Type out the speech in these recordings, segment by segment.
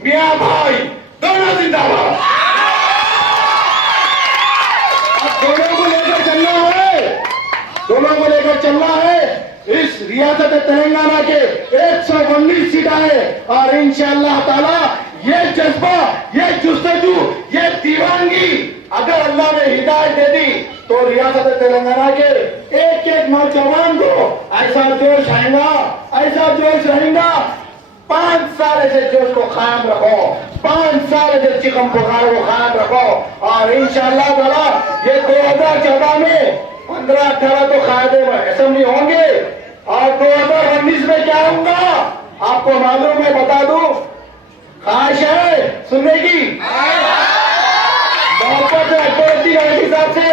मियां भाई दोनों जिंदाबाद। अब दोनों को लेकर चलना है, दोनों को लेकर चलना है। इस रियासत तेलंगाना के 119 सीट आए और इंशाअल्लाह ताला ये जज्बा, ये जुस्तजू, ये दीवानगी अगर अल्लाह ने हिदायत दे दी तो रियासत तेलंगाना के एक एक नौजवान को ऐसा जोश आएगा, ऐसा जोश रहेगा। 5 साल ऐसे जोश को कायम रखो, 5 साल ऐसे चिकन पुकार को कायम रखो और इंशाअल्लाह ताला ये 2014 में 15-18 तो कायदे में असेंबली होंगे और 2019 में क्या होगा आपको मालूम है, बता दूं। ख्वाहिश है सुनने की, मोहब्बत है अकबरुद्दीन अवैसी साहब से,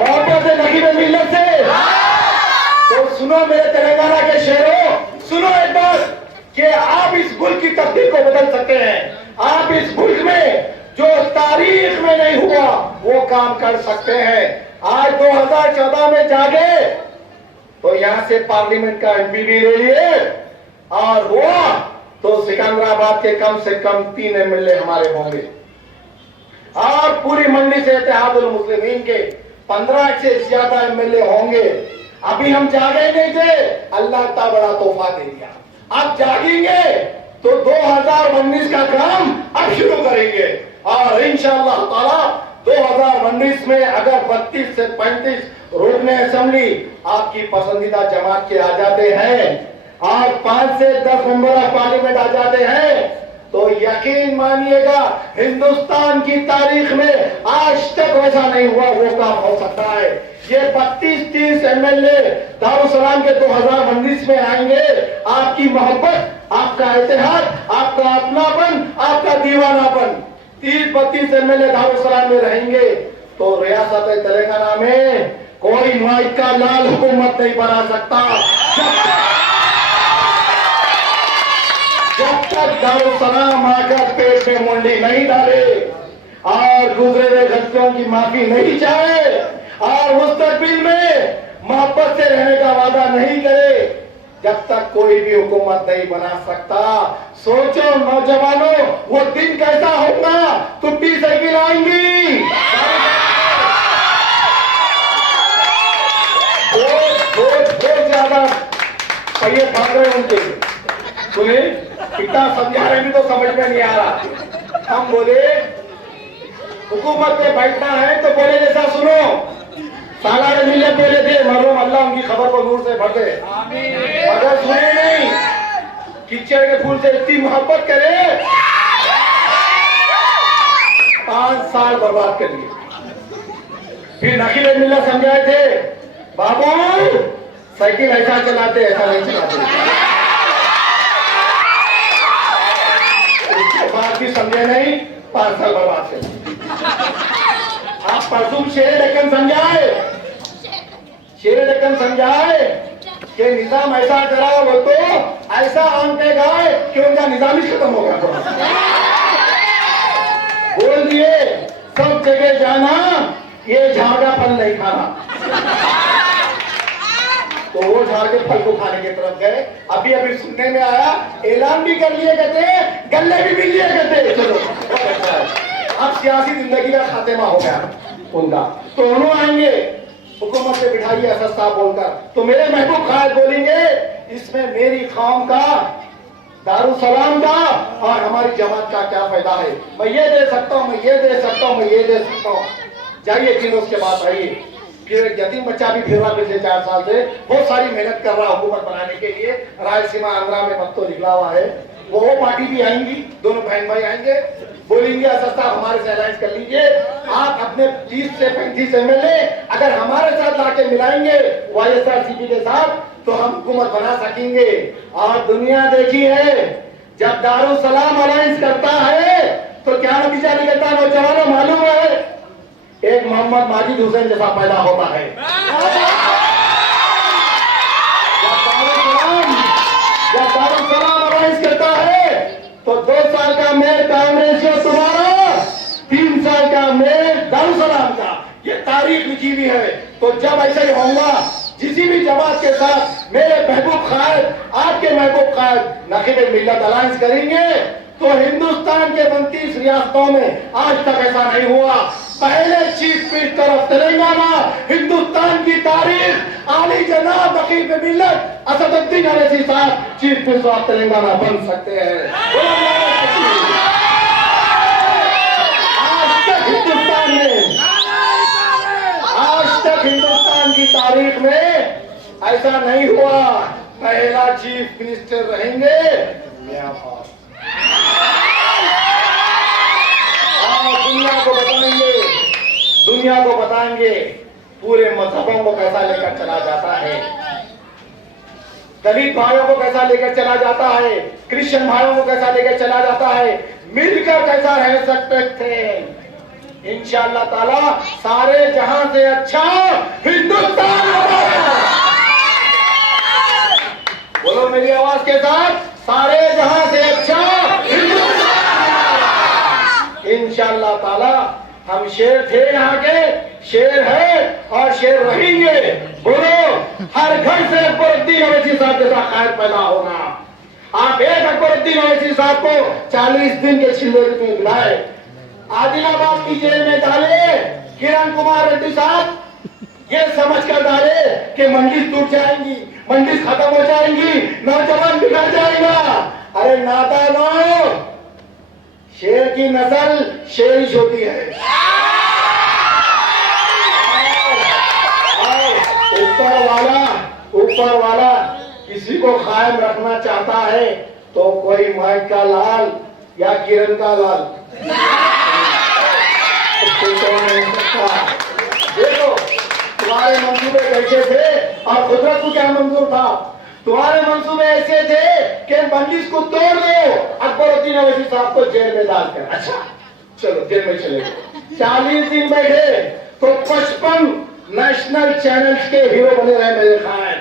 मोहब्बत है नकीब मिल्लत से। तो सुनो मेरे तेलंगाना के शहरों, सुनो एक बात कि आप इस मुल्क की तकदीर को बदल सकते हैं। आप इस मुल्क में जो तारीख में नहीं हुआ वो काम कर सकते हैं। आज 2014 में जाके तो यहां से पार्लियामेंट का एमपी भी ले लिए और हुआ तो सिकंदराबाद के कम से कम 3 एमएलए हमारे होंगे और पूरी मंडी से इत्तेहादुल मुस्लिमीन के 15 से ज्यादा एमएलए होंगे। अभी हम जागे नहीं थे, अल्लाह इतना बड़ा तोहफा दे दिया। अब जागेंगे तो 2019 का काम अब शुरू करेंगे और इंशाअल्लाह ताला 2019 में अगर 32 से 35 रुकने असेंबली आपकी पसंदीदा जमात के आ जाते हैं और 5 से 10 मेंबर ऑफ पार्लियामेंट आ जाते हैं तो यकीन मानिएगा हिंदुस्तान की तारीख में आज तक वैसा नहीं हुआ वो काम हो सकता है। ये 32-30 एमएलए दारुसलाम के 2019 में आएंगे। आपकी मोहब्बत, आपका इत्तेहाद, आपका अपनापन, आपका दीवानापन 30-32 एमएलए दारुसलाम में रहेंगे तो रियासत तेलंगाना में कोई माइक का लाल हुकूमत नहीं बना सकता जब तक दारुसलाम आकर पेट में मुंडी नहीं डाले और गुजरे हुए गलतियों की माफी नहीं चाहे और मुस्तकबिल में मोहब्बत से रहने का वादा नहीं करे, जब तक कोई भी हुकूमत नहीं बना सकता। सोचो नौजवानों, वो दिन कैसा होगा, टूटी साइकिल आएंगी, बहुत ज्यादा पहिए भाग रहे उनके। सुने कितना समझा रहे भी तो समझ में नहीं आ रहा। हम बोले हुकूमत में बैठना है तो बोले जैसा सुनो, सालार मिले बोले थे मरहूम अल्लाह उनकी खबर को नूर से भर दे, मगर सुने नहीं, कीचड़ के फूल से इतनी मोहब्बत करे 5 साल बर्बाद कर दिए। फिर नकीब मिल्लत समझाए थे बाबू साइकिल ऐसा चलाते ऐसा नहीं चलाते, उसके बाद भी समझे नहीं, 5 साल बर्बाद कर। आप परसों शेर डेक्कन समझाए, शेर डेक्कन समझाए कि निजाम ऐसा करा वो तो ऐसा आंख पे गाए कि उनका निजाम ही खत्म हो गया। बोल दिए सब जगह जाना, ये झाड़ का फल नहीं खाना, तो वो झाड़ के फल को खाने की तरफ गए। अभी अभी सुनने में आया ऐलान भी कर लिए कहते, गल्ले भी मिल लिए कहते। चलो अब सियासी जिंदगी का खात्मा हो गया उनका, तो उन्होंने आएंगे हुकूमत से बिठाइए असद साहब बोलकर, तो मेरे महबूब खायद बोलेंगे इसमें मेरी कौम का, दारुसलाम का और हमारी जमात का क्या फायदा है। मैं ये दे सकता हूँ, मैं ये दे सकता हूँ, मैं ये दे सकता हूँ। जाइए फिर उसके बाद आइए। फिर एक यतीम बच्चा भी फिर रहा पिछले 4 साल से, बहुत सारी मेहनत कर रहा हुकूमत बनाने के लिए। रायलसीमा आंध्रा में मत तो निकला हुआ है, वो पार्टी भी आएंगी, दोनों बहन भाई आएंगे, बोलेंगे असद साहब हमारे से अलायंस कर लीजिए, आप अपने 30 से 35 एमएलए अगर हमारे साथ लाके मिलाएंगे वाईएसआरसीपी के साथ तो हम हुकूमत बना सकेंगे। और दुनिया देखी है जब दारुसलाम अलायंस करता है तो क्या नतीजा निकलता है नौजवानों मालूम है, एक मोहम्मद माजिद हुसैन जैसा पैदा होता है। जब दारुसलाम अलायंस करता है तो 2 साल का मेयर कांग्रेस का तुम्हारा, 3 साल का मेयर दारुसलाम का, ये तारीख लिखी हुई है। तो जब ऐसा ही होगा जिसी भी जमात के साथ मेरे महबूब कायद, आपके महबूब कायद नकीब मिल्लत अलायंस करेंगे तो हिंदुस्तान के 32 रियासतों में आज तक ऐसा नहीं हुआ। पहले chief minister of Telangana, Hindustan की तारीख, आली जनाब नकीब मिल्लत असदुद्दीन अवैसी साहब चीफ मिनिस्टर ऑफ तेलंगाना बन सकते हैं। आज तक हिंदुस्तान की तारीख में ऐसा नहीं हुआ। पहला चीफ मिनिस्टर रहेंगे और दुनिया को बताएंगे पूरे मजहबों को कैसा लेकर चला जाता है, दलित भाइयों को कैसा लेकर चला जाता है, क्रिश्चियन भाइयों को कैसा लेकर चला जाता है, मिलकर कैसा रह सकते थे। इंशाअल्लाह ताला सारे जहां से अच्छा हिंदुस्तान हमारा। बोलो मेरी आवाज के साथ, सारे जहां से अच्छा हिंदुस्तान हमारा। इंशाअल्लाह ताला हम शेर थे, यहाँ के शेर है और शेर रहेंगे। बोलो हर घर से अकबरुद्दीन अवैसी साहब जैसा कायद पैदा होगा। आप एक अकबरुद्दीन अवैसी साहब को 40 दिन के छिंदोरी में बुलाए, आदिलाबाद की जेल में डाले, किरण कुमार रेड्डी साहब ये समझ कर डाले कि मंडिस टूट जाएंगी, मंडिस खत्म हो जाएंगी, नौजवान बिगड़ जाएगा। अरे नादानो, शेर की नस्ल शेरिश होती है। ऊपर वाला किसी को कायम रखना चाहता है तो कोई माइक का लाल या किरण का लाल देखो तुम्हारे मंसूबे कैसे थे और कुदरत को क्या मंजूर था। तुम्हारे मंसूबे ऐसे थे कि बंदिश को तोड़ दो, अकबरुद्दीन अवैसी साहब को जेल में डालकर। अच्छा चलो जेल में चले गए, 40 दिन बैठे तो 55 नेशनल चैनल्स के हीरो बने रहे मेरे खान।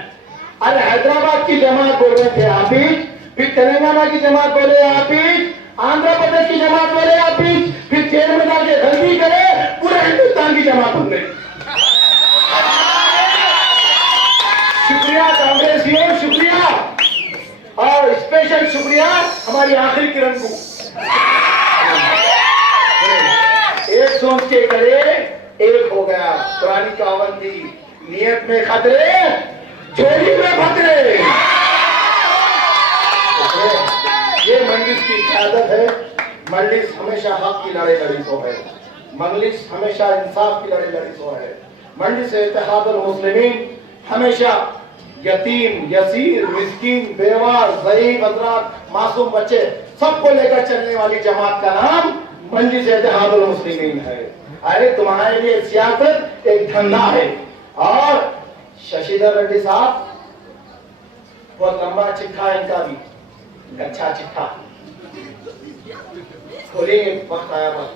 अरे हैदराबाद की जमात बोल रहे थे आप ही, फिर तेलंगाना की जमात बोले आप ही, आंध्र प्रदेश की जमात बोले आप ही, फिर जेल में डाल के गलती करे, पूरे हिंदुस्तान की जमात बन गई। शुक्रिया कांग्रेसियों, शुक्रिया और स्पेशल शुक्रिया हमारी आखिरी किरण को। एक सोच के करे एक हो गया। पुरानी कहावत थी, नियत में खतरे झोली में खतरे। ये मंडिस की आदत है। मंडिस हमेशा हक की लड़ाई लड़ी सो है, मंडिस हमेशा इंसाफ की लड़ाई लड़ी सो है। मंडिस इत्तेहादुल मुस्लिमीन हमेशा यतीम, यसीर, मिस्कीन, बेवा, ज़ईफ हज़रात, मासूम बच्चे सबको लेकर चलने वाली जमात का नाम मंडिस इत्तेहादुल मुस्लिमीन है। अरे तुम्हारे लिए सियासत एक धंधा है। और शशिधर रेड्डी साहब बहुत लंबा चिट्ठा है इनका भी, अच्छा चिट्ठा खोलेंगे वक्त आया बस,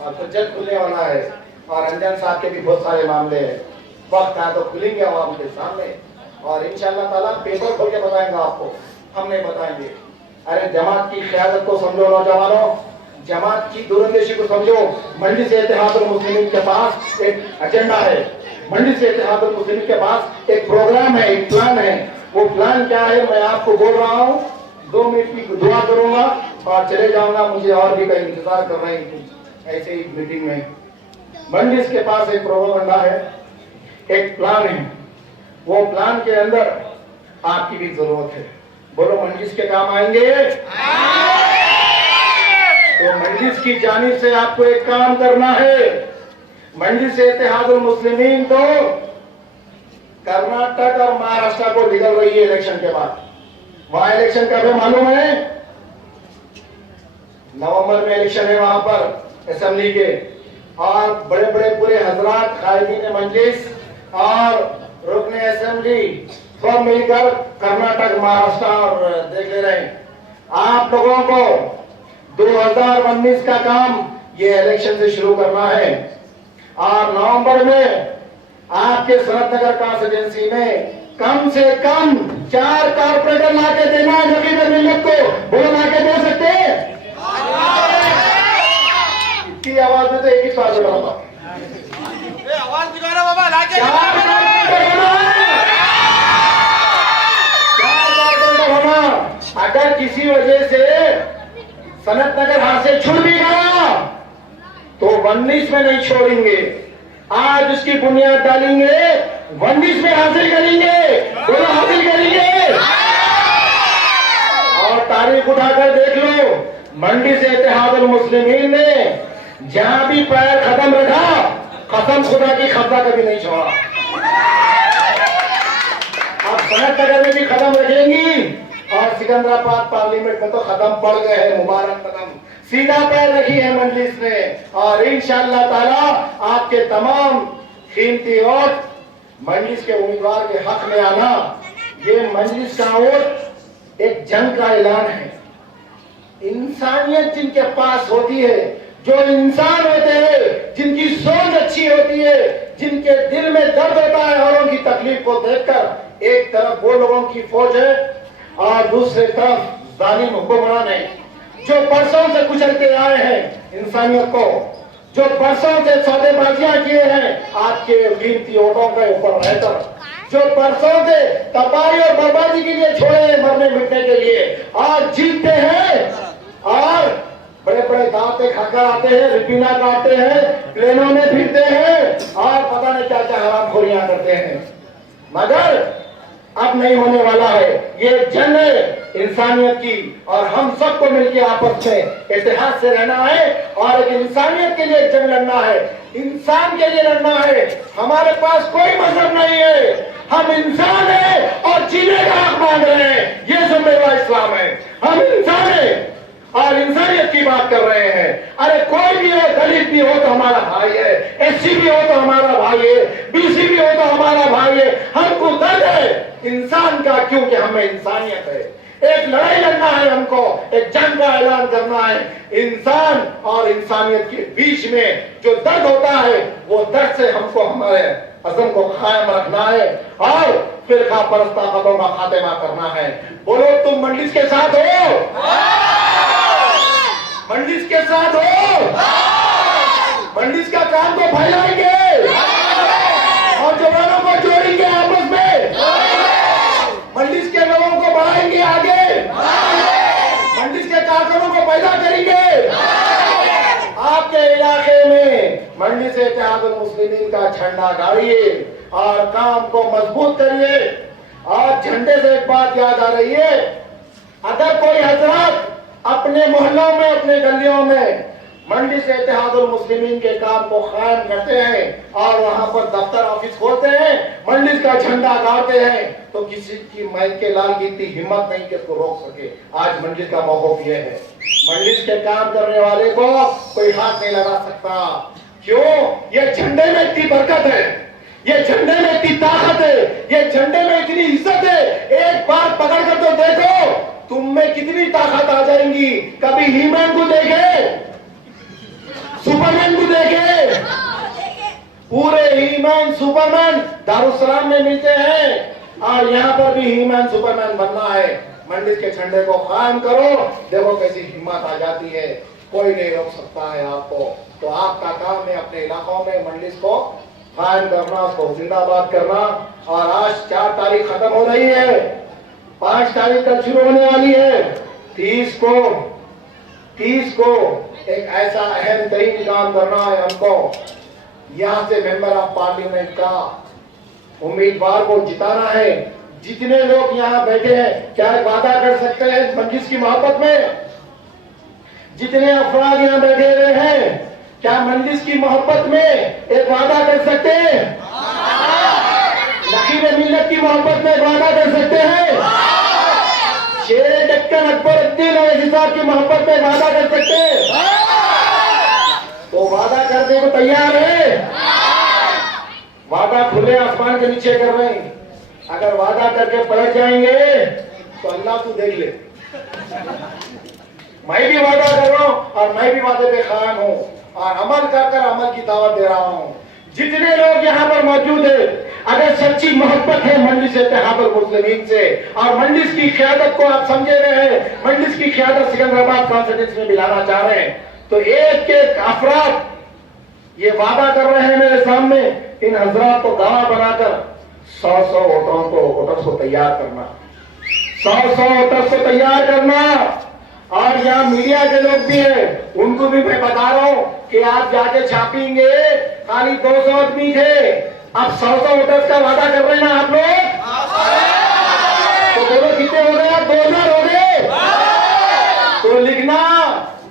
और तो जल्द खुलने वाला है। और रंजन साहब के भी बहुत सारे मामले हैं, वक्त आया तो खुलेंगे आवाम के सामने और इंशाअल्लाह ताला पेपर खोल के बताएंगे आपको, हम नहीं बताएंगे। अरे जमात की क़यादत को समझो नौजवानों, जमात की दूरंदेशी को समझो। मंडिस इत्तेहादुल मुस्लिमीन के पास एक एजेंडा है, मंडिस इत्तेहादुल मुस्लिमीन के पास एक प्रोग्राम है, एक प्लान है। वो प्लान क्या है मैं आपको बोल रहा हूँ, 2 मिनट की दुआ करूंगा और चले जाऊंगा। मुझे और भी कहीं इंतजार कर रहे हैं ऐसे ही मीटिंग में। मंडिस के पास एक प्रोग्राम है, एक प्लान है। वो प्लान के अंदर आपकी भी जरूरत है। बोलो मंडिस के काम आएंगे? तो मंडिस की जानिब से आपको एक काम करना है। मंडिस इत्तेहादुल मुस्लिमीन तो कर्नाटक और महाराष्ट्र को निकल रही है इलेक्शन के बाद। वहां इलेक्शन कब है मालूम है? नवंबर में इलेक्शन है वहां पर असेंबली के। और बड़े बड़े पूरे हजरात, कायदीन मंजिस और रुकने असेंबली सब मिलकर कर्नाटक, महाराष्ट्र और देख ले रहे हैं। आप लोगों को 2019 का काम ये इलेक्शन से शुरू करना है और नवंबर में आपके सनतनगर कॉन्स्टिट्यूंसी में कम से कम 4 कारपोरेटर ला के देना है नकीब मिल्लत को। बोलो ला के दे सकते? इतनी आवाज में तो एक ही बात बोला, आवाज दिखा रहा बाबा, ला के सनत नगर हाथ से छूट भी गया तो 19 में नहीं छोड़ेंगे। आज उसकी बुनियाद डालेंगे, 19 में हासिल करेंगे, बोलो हासिल करेंगे। और तारीख उठाकर देख लो, मंडी से इत्तेहादुल मुस्लिमीन ने जहां भी पैर खत्म रखा, कसम खुदा की कब्जा कभी नहीं छोड़ा। अब सनत नगर में भी खत्म रखेंगी और सिकंदराबाद पार्लियामेंट में तो खत्म पड़ गए हैं, मुबारक कदम सीधा पैर रखी है मंजलिस ने। और इंशाअल्लाह ताला आपके तमाम कीमती वोट मंजलिस के उम्मीदवार के हक में आना, ये मंजलिस का वोट एक जंग का ऐलान है। इंसानियत जिनके पास होती है, जो इंसान होते हैं, जिनकी सोच अच्छी होती है, जिनके दिल में दर्द होता है औरों की तकलीफ को देखकर, एक तरफ वो लोगों की फौज है और दूसरी तरफ जालिम हुक्मरान है जो बरसों से कुचलते आए हैं इंसानियत को, जो बरसों से सौदेबाजियां किए हैं आपके कीमती वोटों के ऊपर रहकर, जो बरसों से तबाही और बर्बादी के लिए छोड़े हैं मरने मिटने के लिए, आज जीतते हैं और बड़े बड़े दांते खाकर आते हैं, रिपीना काटते हैं, प्लेनों में फिरते हैं और पता नहीं क्या क्या हरामखोरियां करते हैं। मगर अब नहीं होने वाला है, ये जंग है इंसानियत की और हम सबको मिलकर आपस में इतिहास से रहना है और एक इंसानियत के लिए जंग लड़ना है, इंसान के लिए लड़ना है। हमारे पास कोई मजहब नहीं है, हम इंसान हैं और जीने का हक मांग रहे हैं, ये जिम्मेवार इस्लाम है। हम इंसान हैं और इंसानियत की बात कर रहे हैं। अरे कोई भी हो, दलित भी हो तो हमारा भाई है, एससी भी हो तो हमारा भाई है, बीसी भी हो तो हमारा भाई है। हमको दर्द है इंसान का, क्योंकि हमें इंसानियत है। एक लड़ाई लड़ना है हमको, एक जंग का ऐलान करना है। इंसान और इंसानियत के बीच में जो दर्द होता है, वो दर्द से हमको हमारे अज़म को कायम रखना है और फिरका परस्त ताकतों का खात्मा करना है। बोलो तुम मंडलिस के साथ हो? मंडलिस के साथ हो? मंडलिस का काम को फैलाएंगे और जवानों को जोड़ेंगे आपस में, मंडलिस के लोगों को बढ़ाएंगे आगे, मंडलिस के कारकुनों को पैदा करेंगे। आपके इलाके में मंडी से इत्तेहादुल मुस्लिमीन का झंडा गाड़िए और काम को मजबूत करिए। और झंडे से एक बात याद आ रही है, अगर कोई हजरत अपने मोहल्लों में, अपने गलियों में मंडी से इत्तेहादुल मुस्लिमीन के काम को कायम करते हैं और वहां पर दफ्तर ऑफिस खोलते हैं, मंडी का झंडा गाड़ते हैं, तो किसी की माइक के लाल की इतनी हिम्मत नहीं कि इसको रोक सके। आज मंडी का मौक़िफ़ ये है, मंडी के काम करने वाले को कोई हाथ नहीं लगा सकता। क्यों? ये झंडे में इतनी बरकत है, ये झंडे में इतनी ताकत है, ये झंडे में इतनी इज्जत है। एक बार पकड़ कर तो देखो, तुम में कितनी ताकत आ जाएंगी। कभी हीमैन को देखे, सुपरमैन को देखे, पूरे हीमैन सुपरमैन दारुसलाम में मिलते हैं और यहाँ पर भी हीमैन सुपरमैन बनना है। मंडी के झंडे को कायम करो, देखो कैसी हिम्मत आ जाती है, कोई नहीं रोक सकता है आपको। तो आपका काम है अपने इलाकों में मंडलिस को कायम करना, उसको जिंदाबाद करना। और आज 4 तारीख खत्म हो रही है, 5 तारीख तक शुरू होने वाली है। 30 को एक ऐसा अहम तरीन काम करना है हमको, यहाँ से मेंबर ऑफ पार्लियामेंट का उम्मीदवार को जिताना है। जितने लोग यहाँ बैठे हैं, क्या वादा कर सकते हैं मंजिस की मोहब्बत में? जितने अफराद यहाँ बैठे हुए हैं, क्या मंजिस की मोहब्बत में एक वादा कर सकते हैं? नकीब मिल्लत की मोहब्बत में एक वादा कर सकते हैं? शेर दक्कन अकबरुद्दीन अवैसी साहब की मोहब्बत में वादा कर सकते हैं? तो वादा करने को तैयार है? वादा खुले आसमान के नीचे कर रहे हैं। अगर वादा करके पलट जाएंगे तो अल्लाह तू देख ले। मैं भी वादा कर रहा हूं और मैं भी वादे पे कायम हूं और अमल कर अमल की दावत दे रहा हूं। जितने लोग यहाँ पर मौजूद है, अगर सच्ची मोहब्बत है मंडी से इत्तेहादुल मुस्लिमीन से और मंडी की क़यादत को आप समझे रहे हैं, मंडी की क़यादत सिकंदराबाद कॉन्स्टिट्यूंसी में मिलाना चाह रहे हैं, तो एक एक अफराद ये वादा कर रहे हैं मेरे सामने, इन हजरात को दावा बनाकर 100 वोटर्स को तैयार करना, 100 वोटर्स को तैयार करना और यहाँ मीडिया के लोग भी हैं, उनको भी मैं बता रहा हूँ कि आप जाके छापेंगे, खाली 200 आदमी थे, अब 100 वोटर्स का वादा कर रहे हैं ना आप लोग, तो बोलो कितने हो गए? 2000 हो गए। तो लिखना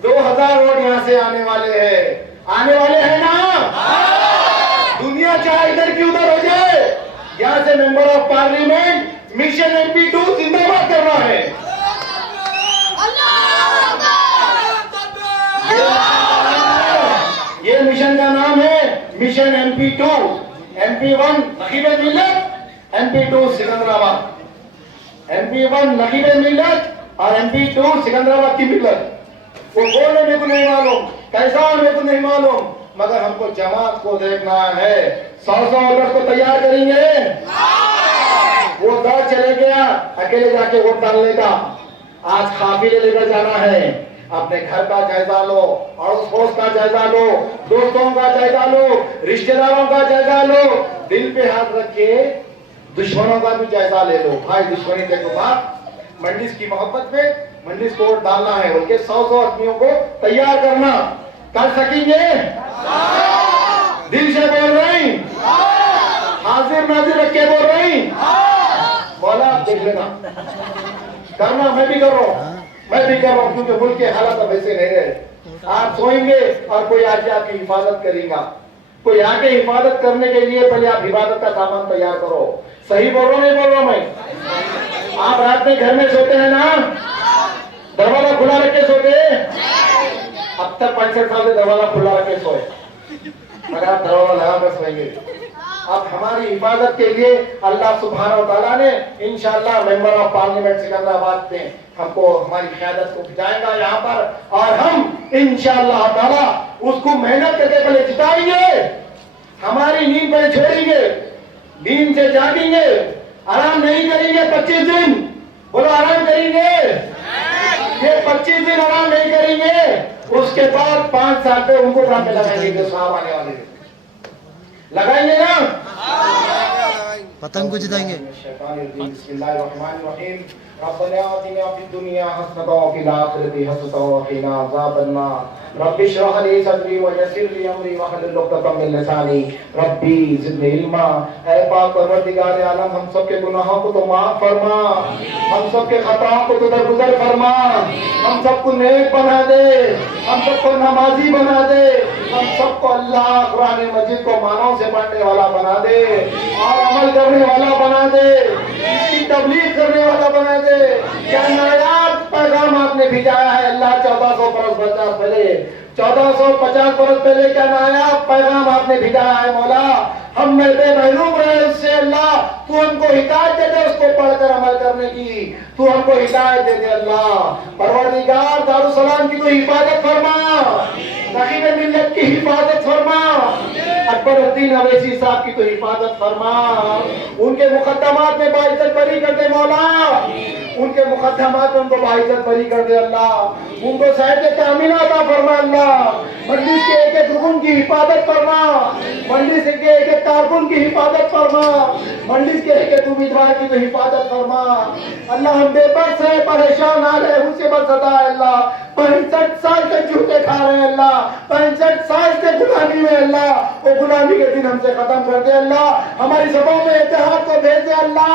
2000 वोट यहाँ से आने वाले हैं ना? दुनिया चाहे इधर की उधर हो जाए, यहाँ से member of parliament mission MP2 जिंदाबाद करना है। ये मिशन का नाम है मिशन MP2। MP1 नकीबे मिल्लत, MP2 सिकंदराबाद। MP1 नकीबे मिल्लत और MP2 सिकंदराबाद की मिल्लत। वो कौन है मेरे को नहीं मालूम, कैसा है मेरे को नहीं मालूम, मगर हमको जमात को देखना है। 100 वोटर्स को तैयार करेंगे। वो दौर चले गया अकेले जाके वोट डालने का, आज काफिले लेकर जाना है। अपने घर का जायजा लो, अड़ोस पड़ोस का जायजा लो, दोस्तों का जायजा लो, रिश्तेदारों का जायजा लो, दिल पे हाथ रख के दुश्मनों का भी जायजा ले लो। भाई दुश्मनी देखो बात, मंडिस की मोहब्बत में मंडिस को वोट डालना है, उनके 100 आदमियों को तैयार करना। कर सकेंगे? दिल से बोल रही, हाजिर नाजिर रख के बोल रही, बोला आप देख लेना, करना। मैं भी कर रहा हूँ, क्योंकि मुल्क के हालात अब ऐसे नहीं रहे। आप सोएंगे और कोई आके आपकी हिफाजत करेगा, कोई आके हिफाजत करने के लिए पहले आप हिफाजत का सामान तैयार करो। सही बोल रहा, नहीं बोल रहा मैं? आप रात में घर में सोते हैं ना, दरवाजा खुला रख के सोते? अब तक 65 साल से दरवाजा खुला रख के सोए, अगर आप दरवाजा लगा कर सोएंगे। अब हमारी हिफाजत के लिए अल्लाह सुब्हानहू व तआला ने इंशाअल्लाह मेंबर ऑफ पार्लियामेंट सिकंदराबाद में हमको हमारी क़यादत को बिठाएगा यहाँ पर, और हम इंशाअल्लाह ताला उसको मेहनत करके पहले जिताएंगे। हमारी नींद पहले छोड़ेंगे, नींद से जागेंगे, आराम नहीं करेंगे 25 दिन। बोलो आराम करेंगे? ये 25 दिन आराम नहीं करेंगे, उसके बाद 5 साल पे उनको काम में लगाएंगे जो साहब आने वाले लगाएंगे ना, पतंग को जिताएंगे। रब्बना आतिना फिद दुनिया हसनतन व फिल आखिरति हसनतन व क़िना अज़ाबन्नार। रब्बि इश्रह ली सदरी व यस्सिर ली अमरी वहलुल उक़दतम मिन लिसानी रब्बी ज़िदनी इल्मा। ऐ पाक परवरदिगार आलम, हम सब के गुनाहों को तो माफ फरमा, हम सब के खताओं को तो दरगुजर फरमा, हम सबको नेक बना दे, हम सबको नमाजी बना दे, हम सबको अल्लाह कुरान मजीद को मानव से पढ़ने वाला बना दे और अमल करने वाला बना दे, इसकी तबलीग करने वाला बना दे। क्या नायाब पैगाम आपने भिजाया है अल्लाह 1450 पहले, 1450 बरस पहले क्या नायाब पैगाम आपने भिजाया है मौला। हम में बेमहरूम रहे उससे अल्लाह, तू हमको हिदायत दे दे उसको पढ़कर अमल करने की, तू हमको हिदायत दे दे अल्लाह। परवरदिगार दारुसलाम की तो हिफाजत फरमा, नकीबे मिल्लत की हिफाजत फरमा, अकबरुद्दीन अवैसी साहब की तो हिफाजत फरमा, उनके मुकद्दमात में बाइज्जत बरी कर दे मौला, उनके मुकद्दमात में उनको बाइज्जत बरी कर दे अल्लाह, उनको साहिब तामीन अता फरमा अल्लाह, मजलिस के एक रुकन की हिफाजत फरमा, मजलिस के एक कारकुन की हिफाजत फरमा, मजलिस के एक उम्मीदवार की तो हिफाजत फरमा अल्लाह। हम बेबस है, परेशान आ रहे, उनसे बस अदा है अल्लाह। 65 साल से जूते खा रहे हैं अल्लाह, 65 साल से गुलामी में अल्लाह, वो गुलामी के दिन हमसे खत्म कर दे अल्लाह। हमारी सभाओं में इत्तेहाद को भेज दे अल्लाह,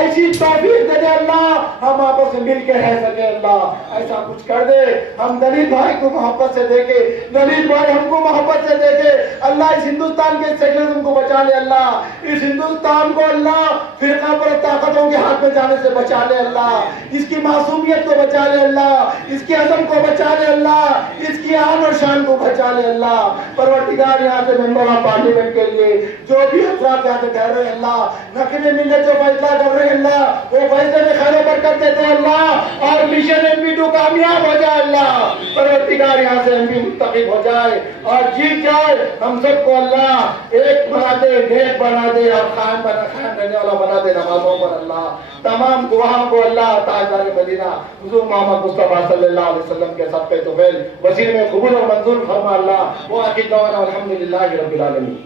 ऐसी तौफीक दे दे अल्लाह, हम आपस में मिल के रह सके अल्लाह। ऐसा कुछ कर दे, हम दलित भाई को मोहब्बत से देखे, दलित भाई हमको मोहब्बत से देखे अल्लाह। इस हिंदुस्तान के सेकुलरिज्म को बचा ले अल्लाह, इस हिंदुस्तान को अल्लाह फिरका पर ताकतों के हाथ में जाने से बचा ले अल्लाह, इसकी मासूमियत को बचा ले अल्लाह, इसकी अज़म को बचा ले अल्लाह, इसकी आन और शान को बचा ले अल्लाह। परवरदिगार यहाँ से मेंबर ऑफ पार्लियामेंट के लिए जो भी अफराद यहाँ पे ठहर रहे हैं अल्लाह, नकीबे मिल्लत जो फैसला कर रहे हैं अल्लाह, वो फैसले में खैर बरकत देते हैं अल्लाह, और मिशन MP2 कामयाब हो जाए अल्लाह। परवरदिगार यहाँ से MP मुंतखब हो जाए और जीत जाए, हम सबको अल्लाह एक बना दे, नेक बना दे और कायम रहने वाला बना दे नमाजों पर अल्लाह। तमाम दुआओं को अल्लाह ताजदार मदीना हुजूर मोहम्मद मुस्तफा सल्लल्लाहु अलैहि वसल्लम के सबके तुफैल वसीले में कबूल और मंजूर फरमा अल्लाह। वो आखिर दवाना अल्हम्दुलिल्लाहि रब्बिल आलमीन।